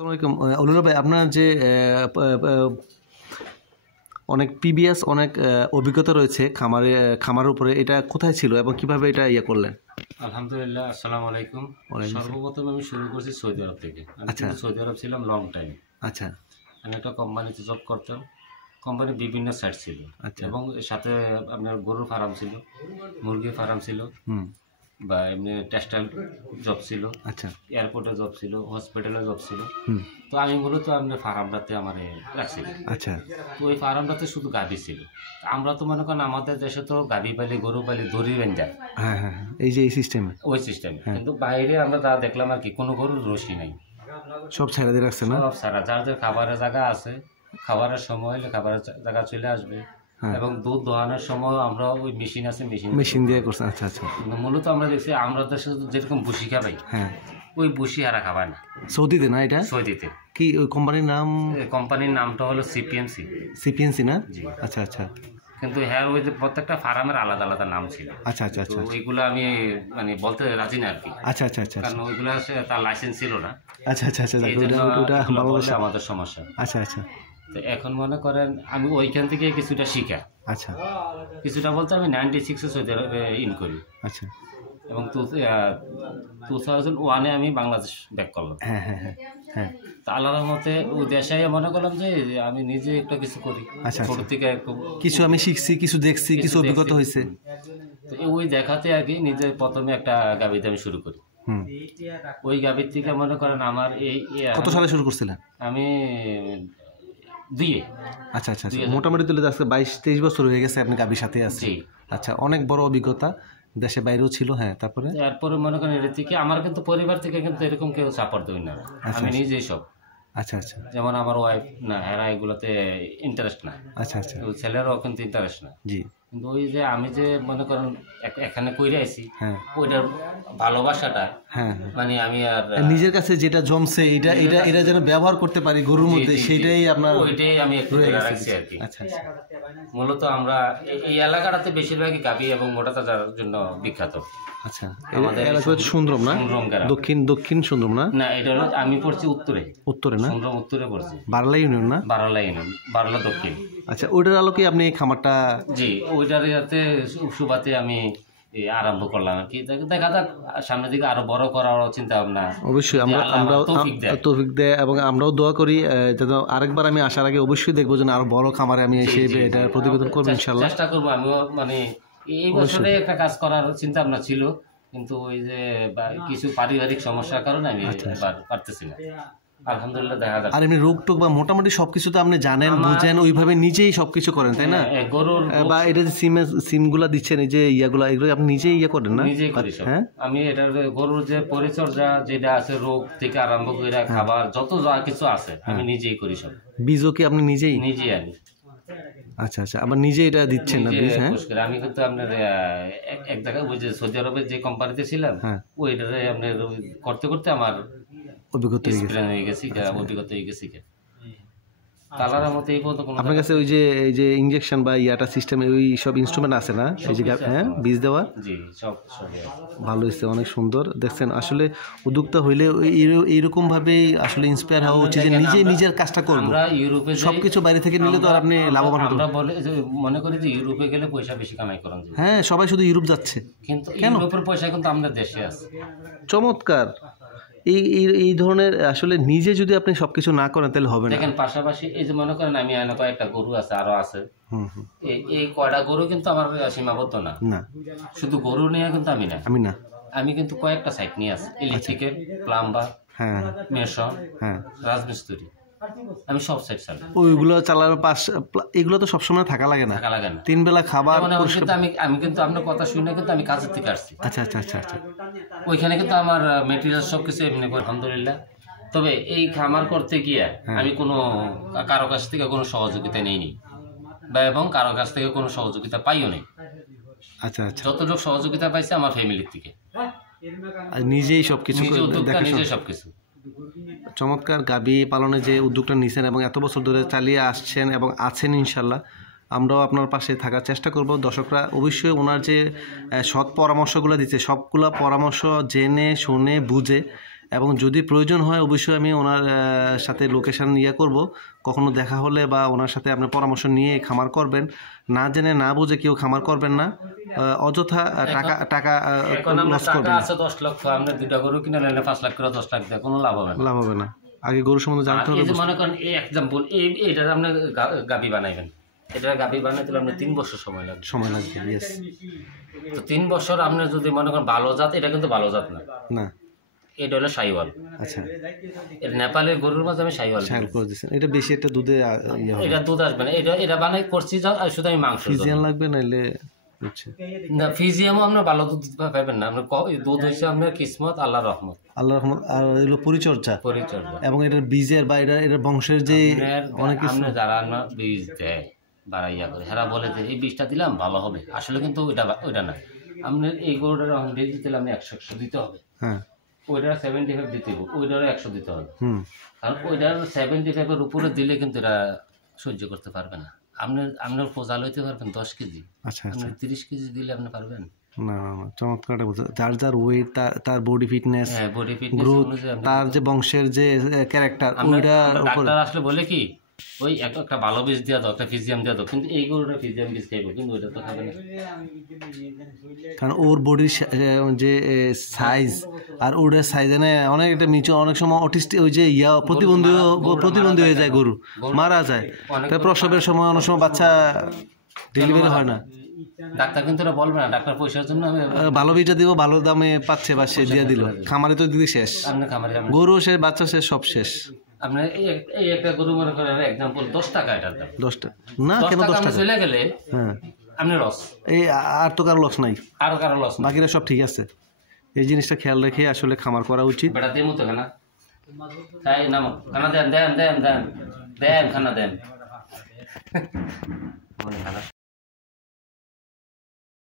আসসালামু আলাইকুম। অলুল্লাহ ভাই, আপনার যে অনেক প্রিভিয়াস অনেক অভিজ্ঞতা রয়েছে খামারের উপরে, এটা কোথায় ছিল এবং কিভাবে এটা করলেন? আলহামদুলিল্লাহ, আসসালামু আলাইকুম। সর্বপ্রথম আমি শুরু করছি সৌদি আরব থেকে। আমি সৌদি আরব ছিলাম লং টাইম। আচ্ছা, আমি একটা কোম্পানিতে জব করতাম। কোম্পানির বিভিন্ন সাইট ছিল এবং সাথে আপনার গরুর ফার্ম ছিল, মুরগির ফার্ম ছিল, বা এমনি টেক্সটাইল জব ছিল, আচ্ছা, এয়ারপোর্টে জব ছিল, হসপিটালে জব ছিল। তো আমি মূলত আপনার ফার্মটাতে আমার রাখছি। আচ্ছা, তো ওই ফার্মটাতে শুধু গাভী ছিল। আমরা তো মনে করেন আমাদের দেশে তো গাভী পালি, গরু পালি, দড়ি বেন যায়, হ্যাঁ হ্যাঁ, এই যে এই সিস্টেমে, ওই সিস্টেমে। কিন্তু বাইরে আমরা তা দেখলাম আর কি, কোনো গরুর রশি নাই, সব ছেড়ে দিয়ে রাখছে না, সব সারা। যার যে খাবারের জায়গা আছে, খাবারের সময় হলে খাবারের জায়গা চলে আসবে, এবং দুধ দোহানোর সময় আমরা ওই মেশিন আছে, মেশিন দিয়ে করছে। আচ্ছা আচ্ছা, মূলত আমরা দেখছি আমরা দেশে যেরকম ভুসি খাবাই, হ্যাঁ, ওই ভুসি হারা খাবার না। সৌদিতে না? এটা সৌদিতে। কি ওই কোম্পানির নাম? কোম্পানির নামটা হলো সিপিএমসি। সিপিএমসি না? জি। আচ্ছা আচ্ছা। কিন্তু হ্যাঁ, ওই যে প্রত্যেকটা ফার্মের আলাদা আলাদা নাম ছিল। আচ্ছা আচ্ছা আচ্ছা, ওইগুলো আমি মানে বলতে রাজি না আর কি। আচ্ছা আচ্ছা আচ্ছা, কারণ ওইগুলো তার লাইসেন্স ছিল না। আচ্ছা আচ্ছা আচ্ছা, ওটা আমাদের সমস্যা। আচ্ছা আচ্ছা। তো এখন মনে করেন আমি ওইখান থেকে কিছুটা শিখা। আচ্ছা, কিছুটা বলতে আমি 96-এ সৌদি আরবে ইন করি। আচ্ছা, এবং 2001-এ আমি বাংলাদেশ ব্যাক করলাম। হ্যাঁ হ্যাঁ হ্যাঁ হ্যাঁ। তা আল্লাহর মতে ওই দেশে মনে করলাম যে আমি নিজে একটা কিছু করি। আচ্ছা, ছোট থেকে কিছু আমি শিখছি, কিছু দেখছি, কিছু অভিজ্ঞতা হয়েছে। তো ওই দেখাতে আর কি নিজে প্রথমে একটা গাভীতে আমি শুরু করি। ওই গাভীর থেকে মনে করেন আমার এই কত সালে শুরু করছিলেন? আমি 2-এ। আচ্ছা আচ্ছা, মোটামুটি তুলে আজকে 22-23 বছর হয়ে গেছে আপনি গাভীর সাথে আছেন। আচ্ছা, অনেক বড় অভিজ্ঞতা, দেশে বাইরেও ছিল। হ্যাঁ, তারপরে মনে করেন এর থেকে আমার কিন্তু পরিবার থেকে কিন্তু এরকম কেউ সাপোর্ট দেয় না, আমি নিজেই সব। আচ্ছা আচ্ছা, যেমন আমার ওয়াইফ না, এরা এগুলোতে ইন্টারেস্ট না। আচ্ছা আচ্ছা, ছেলেরাও কিন্তু ইন্টারেস্ট না। জি, কিন্তু ওই যে আমি যে মনে করেন এখানে কইরে আইছি, ওইটার ভালোবাসাটা, হ্যাঁ, মানে আমি আর নিজের কাছে যেটা জমছে এটা এটা এটা যেন ব্যবহার করতে পারি গরুর মধ্যে, সেটাই আপনার, ওইটাই আমি একটু রাখছি আর কি। আচ্ছা আচ্ছা, মূলত আমরা এই এলাকাটাতে বেশিরভাগই গাভী এবং মোটা তাজার জন্য বিখ্যাত। আচ্ছা, আমাদের এলাকা সুন্দরম না? দক্ষিণ সুন্দরম না? না, এটা হলো আমি পড়ছি উত্তরে না? সুন্দরম উত্তরে পড়ছি। বারলা ইউনিয়ন না? বারলা ইউনিয়ন, বারলা দক্ষিণ। আচ্ছা, ওইটার আলোকে আপনি খামারটা? জি, ওইটার সাথে সুবাতে আমি আরম্ভ করলাম আর কি। দেখা যাক সামনের দিকে আরো বড় করার চিন্তা ভাবনা। অবশ্যই আমরাও তৌফিক দেয়, এবং আমরাও দোয়া করি যাতে আরেকবার আমি আসার আগে অবশ্যই দেখবো যেন আরো বড় খামারে আমি এসে এটা প্রতিবেদন করবো ইনশাআল্লাহ। চেষ্টা করবো আমিও, মানে এই বছরে একটা কাজ করার চিন্তা ভাবনা ছিল, কিন্তু ওই যে কিছু পারিবারিক সমস্যার কারণে আমি পারতেছি না। আলহামদুলিল্লাহ দেখা যাচ্ছে। আর এমনি রোগ টোগ বা মোটামুটি সবকিছু তো আপনি জানেন, বুঝেন, ওইভাবে নিজেই সবকিছু করেন, তাই না? গরুর বা এটা যে সিমগুলা দিচ্ছেন, এই যে এগুলো আপনি নিজেই করেন না? নিজেই করি সব। হ্যাঁ, আমি এটা গরুর যে পরিচর্যা যেটা আছে, রোগ থেকে আরম্ভ করে খাবার যত যা কিছু আছে আমি নিজেই করি সব। বীজও কি আপনি নিজেই আনি? আচ্ছা আচ্ছা, আবার নিজে এটা দিচ্ছেন না বীজ? হ্যাঁ, আমি কিন্তু আপনার এক জায়গায় ওই যে সৌদি আরবের যে কোম্পানিতে ছিলাম, ওইটাতে আপনার করতে করতে আমার অভিজ্ঞতা হয়ে গেছে। কালারের মতো এই পর্যন্ত আপনার কাছে ওই যে এই যে ইনজেকশন বা ইয়াটা সিস্টেম, ওই সব ইনস্ট্রুমেন্ট আছে না? এই যে হ্যাঁ, বীজ দেওয়া। জি, সব ভালো হয়েছে, অনেক সুন্দর। দেখছেন, আসলে উদ্যোক্তা হইলে এইরকম ভাবেই আসলে ইন্সপায়ার হওয়া উচিত যে নিজের কাজটা করবো। আমরা ইউরোপে সবকিছু বাইরে থেকে নিলে তো আর আপনি লাভবান হবেন। আমরা মনে করি যে ইউরোপে গেলে পয়সা বেশি কামাই করা যায়। হ্যাঁ, সবাই শুধু ইউরোপ যাচ্ছে, কিন্তু ইউরোপের পয়সা কিন্তু আমাদের দেশে আছে। চমৎকার। এই ধরনের আসলে নিজে যদি আপনি সবকিছু না করেন তাহলে হবে না। দেখেন, পাশাপাশি এই যে মনে করেন আমি কয়েকটা গরু আছে, আরো আছে, এই কয়টা গরু কিন্তু আমার সীমাবদ্ধ না। শুধু গরু নিয়ে কিন্তু আমি কিন্তু কয়েকটা সাইট নিয়ে আছি, ইলেকট্রিকের, প্লাম্বার, হ্যাঁ, মেশন, হ্যাঁ, রাজমিস্ত্রি, আমি সব সাইট চালাই। ওইগুলো চালানোর এগুলো তো সবসময় থাকা লাগে না। 3 বেলা খাবার। আমি কিন্তু আপনার কথা শুনে কিন্তু আমি কাজের থেকে আসছি। আচ্ছা আচ্ছা আচ্ছা আচ্ছা, ওইখানে কিন্তু আমার মেটেরিয়াল সবকিছু এমনি আলহামদুলিল্লাহ। তবে এই খামার করতে গিয়ে আমি কোনো কারো কাছ থেকে কোনো সহযোগিতা নেইনি, এবং কারো কাছ থেকে কোনো সহযোগিতা পাইও নেই। আচ্ছা আচ্ছা, যতটুকু সহযোগিতা পাইছে আমার ফ্যামিলির থেকে, নিজেই সবকিছু, নিজে সবকিছু। চমৎকার। গাভী পালনে যে উদ্যোগটা নিয়েছেন এবং এত বছর ধরে চালিয়ে আসছেন এবং আছেন, ইনশাল্লাহ আমরাও আপনার পাশে থাকার চেষ্টা করব। দর্শকরা অবশ্যই ওনার যে সৎ পরামর্শগুলো দিচ্ছে, সবগুলো পরামর্শ জেনে শুনে বুঝে এবং যদি প্রয়োজন হয় অবশ্যই আমি ওনার সাথে লোকেশন করব, কখনো দেখা হলে বা ওনার সাথে আপনার পরামর্শ নিয়ে খামার করবেন। না জেনে না বুঝে কেউ খামার করবেন না, অযথা টাকা লস করবেন। 10 লক্ষ আপনি দুইটা গরু কিনে নিলেন 5 লাখ করে 10 লাখ দেয়, কোনো লাভ হবে না। আগে গরু সম্বন্ধে জানতে হবে। মনে করেন এই এক্সাম্পল, এইটা আপনি গাবি বানাইবেন, এটা গাবি বানাইতে আপনি 3 বছর সময় লাগবে। ইয়েস। তো 3 বছর আপনি যদি মনে করেন ভালো জাত, এটা কিন্তু ভালো জাত না, এটা হলো শাহিওয়াল। আচ্ছা, এটা নেপালের গরুর মাঝে আমি শাহিওয়াল করে দিয়েছেন। এটা বেশি একটা দুধে এটা দুধ আসবে না, এটা বানাই করছি শুধু আমি মাংস লাগবে নাইলে না। ফিজিয়ামও আপনার ভালো দুধ পাবেন না, আপনার দুধ হয়েছে আপনার কিসমত, আল্লাহর রহমত। আর এগুলো পরিচর্যা এবং এটার বীজের বা এটার বংশের যে অনেক কিছু যারা আপনার বীজ দেয় বাড়াইয়া করে, এরা বলে যে এই বীজটা দিলাম ভালো হবে, আসলে কিন্তু ওইটা না। আপনার এই গরুটার বীজ দিতে আপনি 100 দিতে হবে, ওইটার 75 দিতে হবে, ওইটারও 100 দিতে হবে। কারণ ওইটার 75-এর উপরে দিলে কিন্তু এরা সহ্য করতে পারবে না। আপনার প্রজাল হইতে পারবেন 10 কেজি, আপনি 30 কেজি দিলে আপনি পারবেন না। চমৎকার বলতে, যার ওয়েট, তার বডি ফিটনেস, গ্রোথ, তার যে বংশের যে ক্যারেক্টার, ওইটা ডাক্তার আসলে বলে কি ওই একটা ভালো বীজ দিয়া দাও, একটা ফিজিয়াম দিয়া দাও, কিন্তু এই গরুটা ফিজিয়াম বীজ খাইবো, কিন্তু ওইটা তো খাবে না। কারণ ওর বডির যে সাইজ আর ওর সাইজ অনেক একটা নিচু, অনেক সময় অটিস্টিক ওই যে প্রতিবন্ধী হয়ে যায়, গরু মারা যায়। প্রসবের সময় অনেক সময় বাচ্চা ডেলিভারি হয় না। ডাক্তার কিন্তু এটা বলবে না, ডাক্তার পয়সার জন্য আমি ভালো বীজটা দিব, ভালো দামে পাচ্ছে বা সে দিয়ে দিল, খামারে তো দিদি শেষ, গরু শেষ, বাচ্চা শেষ, সব শেষ। আপনার এই একটা গরু মনে করেন এক্সাম্পল 10 টাকা, এটার দাম 10 টাকা না, কেন 10 টাকা চলে গেলে আপনি লস, এই আর তো কারো লস নাই, আর কারো লস, বাকিরা সব ঠিক আছে। এই জিনিসটা খেয়াল রেখে আসলে খামার করা উচিত। বেটা দেমু তো খানা, তাই নাম খানা দেন খানা দেন।